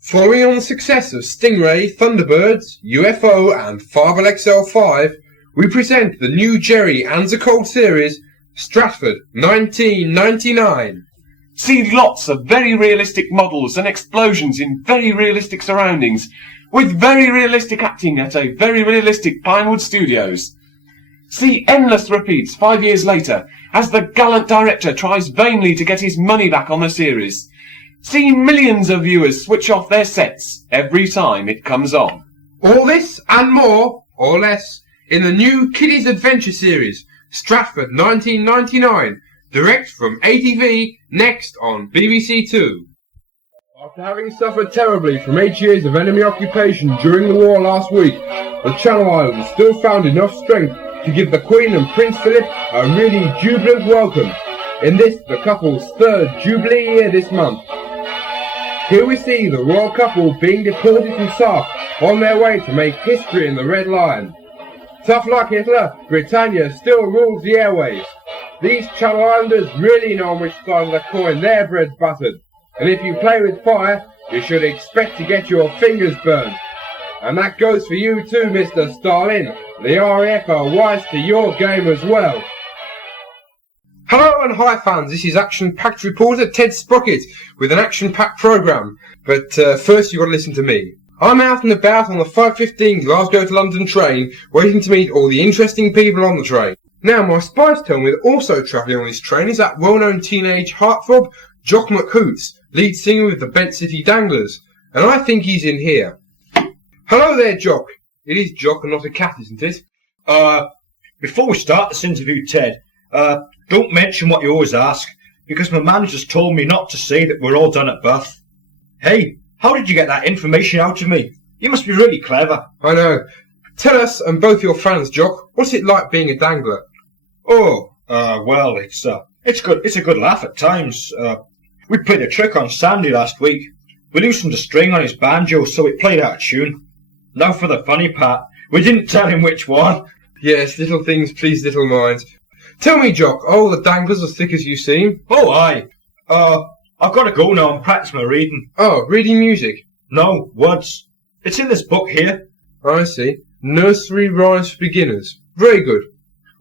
Following on the success of Stingray, Thunderbirds, UFO and Fable XL5, we present the new Jerry and the Cold series, Stratford 1999. See lots of very realistic models and explosions in very realistic surroundings, with very realistic acting at a very realistic Pinewood Studios. See endless repeats 5 years later, as the gallant director tries vainly to get his money back on the series. See millions of viewers switch off their sets every time it comes on. All this and more, or less, in the new Kiddies Adventure series, Stratford 1999, direct from ATV, next on BBC Two. After having suffered terribly from 8 years of enemy occupation during the war last week, the Channel Islands still found enough strength to give the Queen and Prince Philip a really jubilant welcome, in this the couple's third Jubilee year this month. Here we see the royal couple being deported from Sark on their way to make history in the Red Lion. Tough like Hitler, Britannia still rules the airwaves. These Channel Islanders really know on which side of the coin their bread's buttered, and if you play with fire, you should expect to get your fingers burned. And that goes for you too, Mr. Stalin. The RAF are wise to your game as well. Hello and hi fans, this is action-packed reporter Ted Sprocket with an action-packed programme. But first you've got to listen to me. I'm out and about on the 5:15 Glasgow to London train, waiting to meet all the interesting people on the train. Now my spies tell me that also travelling on this train is that well-known teenage heartthrob, Jock McHoots, lead singer with the Bent City Danglers, and I think he's in here. Hello there, Jock. It is Jock and not a cat, isn't it? Before we start this interview, Ted, don't mention what you always ask, because my manager's told me not to say that we're all done at Bath. Hey, how did you get that information out of me? You must be really clever. I know. Tell us, and both your fans, Jock, what's it like being a dangler? Well, it's good. It's a good laugh at times. We played a trick on Sandy last week. We loosened a string on his banjo, so it played out of tune. Now for the funny part. We didn't tell him which one. Yes, little things please little minds. Tell me, Jock, are all the danglers as thick as you seem? Oh, aye. I've got to go now and practice my reading. Oh, reading music? No, words. It's in this book here. I see. Nursery Rhymes for Beginners. Very good.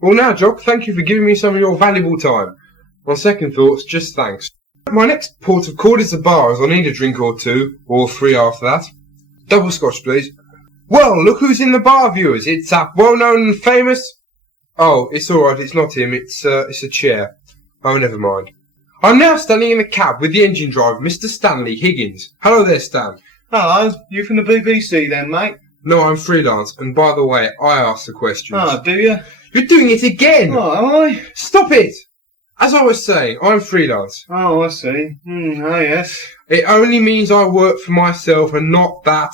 Well now, Jock, thank you for giving me some of your valuable time. On second thoughts, just thanks. My next port of call is the bar, as I need a drink or two, or three after that. Double scotch, please. Well, look who's in the bar, viewers. It's that well-known and famous... Oh, it's alright, it's not him, it's a chair. Oh, never mind. I'm now standing in the cab with the engine driver, Mr. Stanley Higgins. Hello there, Stan. Hello, you from the BBC then, mate? No, I'm freelance, and by the way, I ask the questions. Oh, do you? You're doing it again! Oh, am I? Stop it! As I was saying, I'm freelance. Oh, I see. Oh, yes. It only means I work for myself and not that.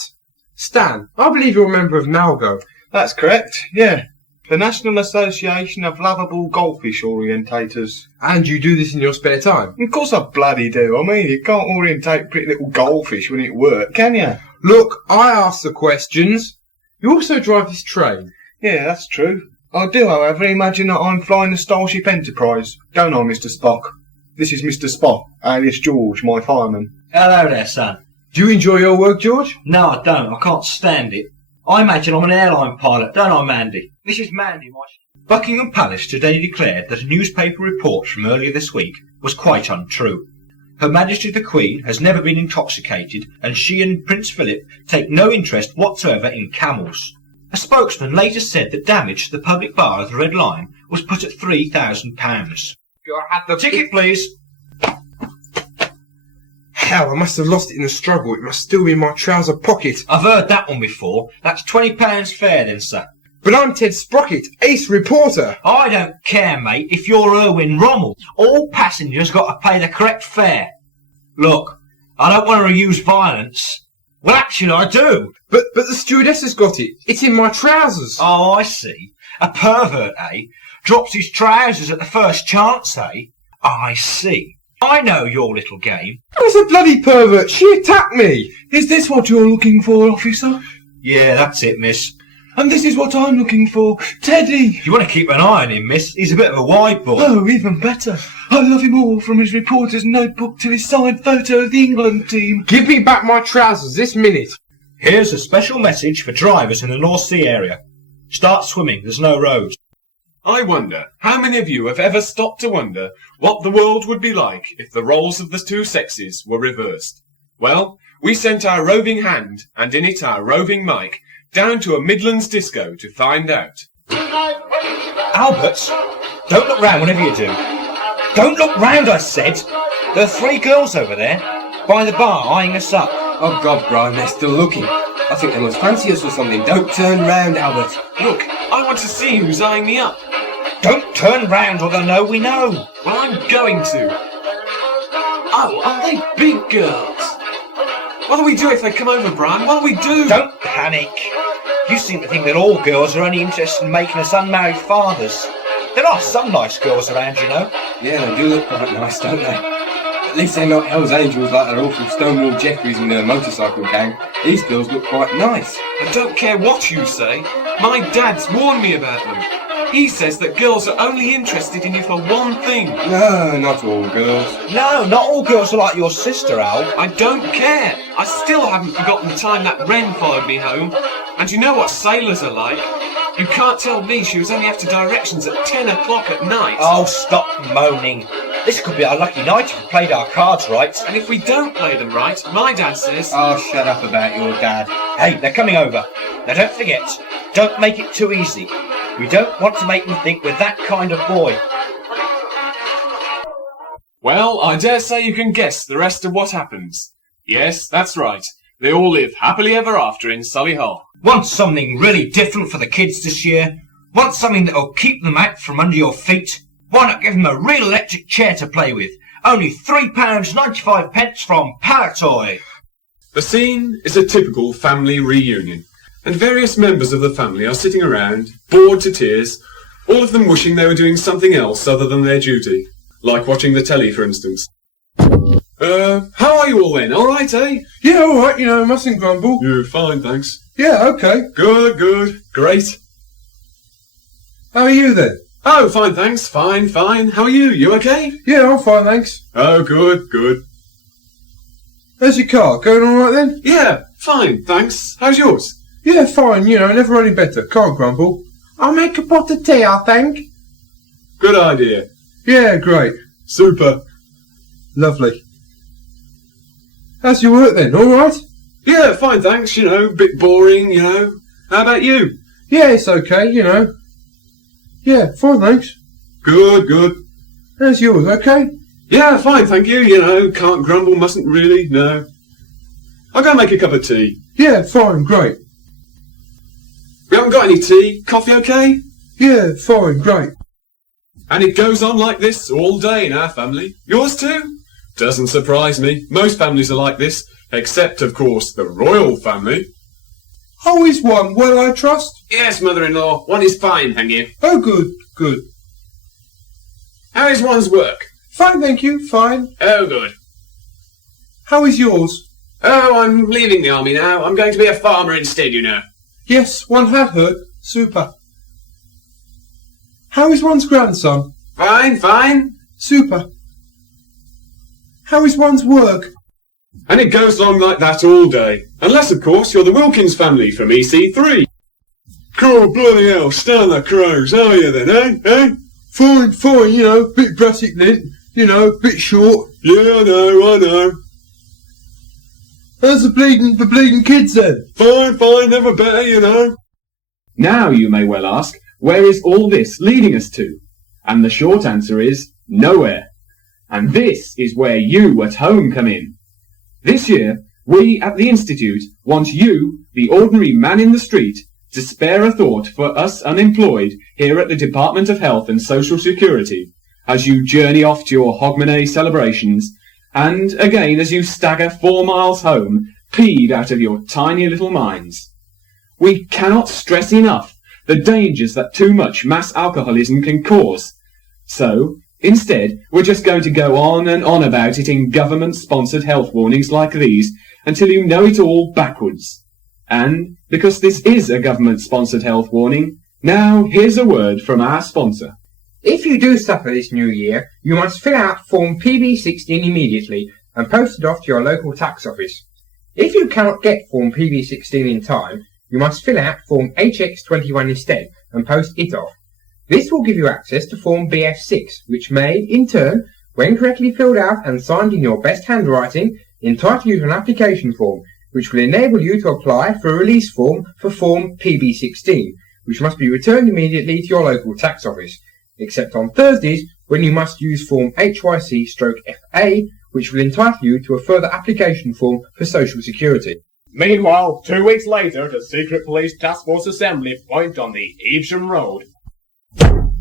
Stan, I believe you're a member of NALGO. That's correct, yeah. The National Association of Lovable Goldfish Orientators. And you do this in your spare time? Of course I bloody do. I mean, you can't orientate pretty little goldfish when it work, can you? Look, I ask the questions. You also drive this train. Yeah, that's true. I do, however, imagine that I'm flying the Starship Enterprise. Don't I, Mr. Spock? This is Mr. Spock, alias George, my fireman. Hello there, son. Do you enjoy your work, George? No, I don't. I can't stand it. I imagine I'm an airline pilot, don't I, Mandy? This is Mandy, my... Buckingham Palace today declared that a newspaper report from earlier this week was quite untrue. Her Majesty the Queen has never been intoxicated, and she and Prince Philip take no interest whatsoever in camels. A spokesman later said that damage to the public bar of the Red Lion was put at £3,000. Ticket, please. Hell, I must have lost it in the struggle. It must still be in my trouser pocket. I've heard that one before. That's £20 fare then, sir. But I'm Ted Sprocket, ace reporter. I don't care, mate, if you're Erwin Rommel. All passengers got to pay the correct fare. Look, I don't want to use violence. Well, actually, I do. But the stewardess has got it. It's in my trousers. Oh, I see. A pervert, eh? Drops his trousers at the first chance, eh? I see. I know your little game. Who's a bloody pervert? She attacked me. Is this what you're looking for, officer? Yeah, that's it, miss. And this is what I'm looking for. Teddy! You want to keep an eye on him, miss? He's a bit of a wide boy. Oh, even better. I love him all, from his reporter's notebook to his signed photo of the England team. Give me back my trousers this minute. Here's a special message for drivers in the North Sea area. Start swimming, there's no roads. I wonder, how many of you have ever stopped to wonder what the world would be like if the roles of the two sexes were reversed? Well, we sent our roving hand, and in it our roving Mike, down to a Midlands disco to find out. Albert, don't look round whenever you do. Don't look round, I said. There are 3 girls over there, by the bar, eyeing us up. Oh God, Brian, they're still looking. I think they must fancy us or something. Don't turn round, Albert. Look, I want to see who's eyeing me up. Don't turn round or they'll know we know. Well, I'm going to. Oh, are they big girls? What'll we do if they come over, Brian? What'll we do? Don't panic. You seem to think that all girls are only interested in making us unmarried fathers. There are some nice girls around, you know. Yeah, they do look quite nice, don't they? At least they're not Hell's Angels like that awful Stonewall Jeffries and their motorcycle gang. These girls look quite nice. I don't care what you say. My dad's warned me about them. He says that girls are only interested in you for one thing. No, not all girls. No, not all girls are like your sister, Al. I don't care. I still haven't forgotten the time that Wren followed me home. And you know what sailors are like. You can't tell me she was only after directions at 10 o'clock at night. Oh, stop moaning. This could be our lucky night if we played our cards right. And if we don't play them right, my dad says... Oh, shut up about your dad. Hey, they're coming over. Now don't forget, don't make it too easy. We don't want to make them think we're that kind of boy. Well, I dare say you can guess the rest of what happens. Yes, that's right. They all live happily ever after in Solihull. Want something really different for the kids this year? Want something that'll keep them out from under your feet? Why not give them a real electric chair to play with? Only £3.95 from Palatoy. The scene is a typical family reunion, and various members of the family are sitting around, bored to tears, all of them wishing they were doing something else other than their duty, like watching the telly, for instance. How are you all then? All right, eh? Yeah, all right, you know, mustn't grumble. Yeah, fine, thanks. Yeah, okay. Good, great. How are you then? Oh, fine, thanks, fine. How are you? You okay? Yeah, I'm fine, thanks. Oh, good. How's your car? Going all right then? Yeah, fine, thanks. How's yours? Yeah, fine, you know, never any better. Can't grumble. I'll make a pot of tea, I think. Good idea. Yeah, great. Super. Lovely. How's your work then? All right? Yeah, fine, thanks. You know, bit boring, you know. How about you? Yeah, it's okay, you know. Yeah, fine, thanks. Good. How's yours, okay? Yeah, fine, thank you. You know, can't grumble, mustn't really, no. I'll go make a cup of tea. Yeah, fine, great. We haven't got any tea. Coffee okay? Yeah, fine, great. And it goes on like this all day in our family. Yours too? Doesn't surprise me. Most families are like this, except, of course, the royal family. Oh, is one well, I trust? Yes, mother-in-law. One is fine, thank you. Oh, good. How is one's work? Fine, thank you, fine. Oh, good. How is yours? Oh, I'm leaving the army now. I'm going to be a farmer instead, you know. Yes, one had heard. Super. How is one's grandson? Fine. Super. How is one's work? And it goes along like that all day. Unless, of course, you're the Wilkins family from EC3. Cool, bloody hell, stand the crows, how are you then, eh? Fine, you know, bit brassic lint, you know, bit short. Yeah, I know. How's the bleeding kids then? Fine, never better, you know. Now you may well ask, where is all this leading us to? And the short answer is nowhere. And this is where you at home come in. This year, we at the Institute want you, the ordinary man in the street, to spare a thought for us unemployed here at the Department of Health and Social Security, as you journey off to your Hogmanay celebrations, and again as you stagger 4 miles home, peed out of your tiny little minds. We cannot stress enough the dangers that too much mass alcoholism can cause. So, instead, we're just going to go on and on about it in government-sponsored health warnings like these until you know it all backwards. And because this is a government-sponsored health warning, now here's a word from our sponsor. If you do suffer this new year, you must fill out Form PB16 immediately and post it off to your local tax office. If you cannot get Form PB16 in time, you must fill out Form HX21 instead and post it off. This will give you access to Form BF6, which may, in turn, when correctly filled out and signed in your best handwriting, entitle you to an application form, which will enable you to apply for a release form for Form PB16, which must be returned immediately to your local tax office, except on Thursdays when you must use Form HYC/FA, which will entitle you to a further application form for Social Security. Meanwhile, 2 weeks later, at a secret police task force assembly point on the Evesham Road. Can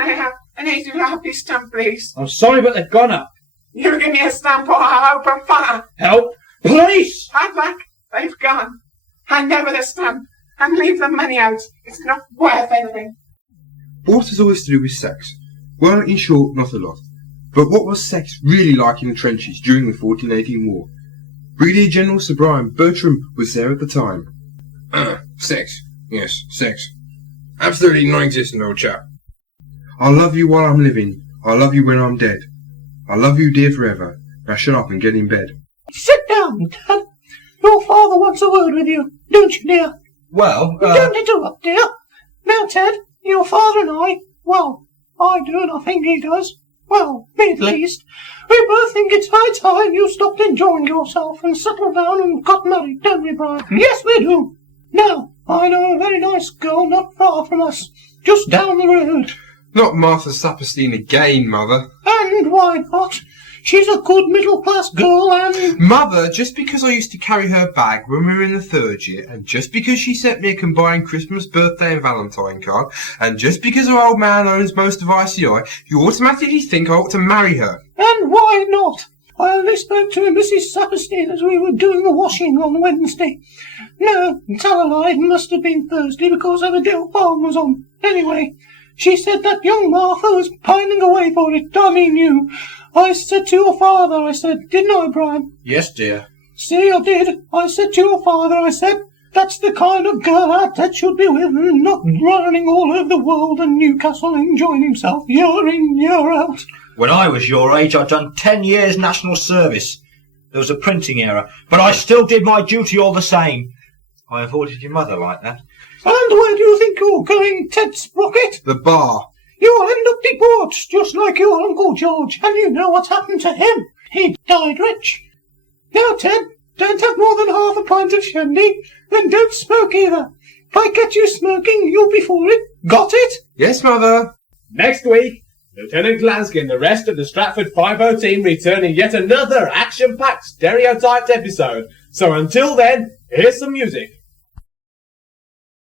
I have an 80p stamp, please? I'm sorry, but they've gone up. You give me a stamp or I'll open fire. Help! Police! Hard luck, they've gone. Hand over the stamp and leave the money out. It's not worth anything. What has always to do with sex? Well, in short, not a lot. But what was sex really like in the trenches during the 1418 war? Brigadier General Sir Brian Bertram was there at the time. Sex. Yes, sex. Absolutely non-existent, old chap. I love you while I'm living. I love you when I'm dead. I love you, dear, forever. Now shut up and get in bed. Sit down, Dad. Your father wants a word with you, don't you, dear? Well, Don't interrupt, dear. Now, Ted, your father and I do and I think he does. Well, me at least. We both think it's high time you stopped enjoying yourself and settled down and got married, don't we, Brian? Yes, we do. Now, I know a very nice girl not far from us, just down the road. Not Martha Saperstein again, Mother. And why not? She's a good middle-class girl and... Mother, just because I used to carry her bag when we were in the 3rd year, and just because she sent me a combined Christmas, birthday and Valentine card, and just because her old man owns most of ICI, you automatically think I ought to marry her. And why not? I only spoke to Mrs. Saperstein as we were doing the washing on Wednesday. No, tell a lie, it must have been Thursday because Everdale Farm was on. Anyway, she said that young Martha was pining away for it. I mean you. I said to your father, I said, didn't I, Brian? yes, dear. See, I did. I said to your father, I said, that's the kind of girl our Ted should be with, and not running all over the world and Newcastle enjoying himself year in, year out. When I was your age, I'd done 10 years national service. There was a printing error, but I still did my duty all the same. I avoided your mother like that. And where do you think you're going, Ted Sprocket? The bar. You'll end up debauched, just like your Uncle George, and you know what happened to him. He died rich. Now, Ted, don't have more than half a pint of shandy, and don't smoke either. If I catch you smoking, you'll be for it. Got it? Yes, Mother. Next week, Lieutenant Glansky and the rest of the Stratford 5-0 team return in yet another action-packed, stereotyped episode. So until then, here's some music.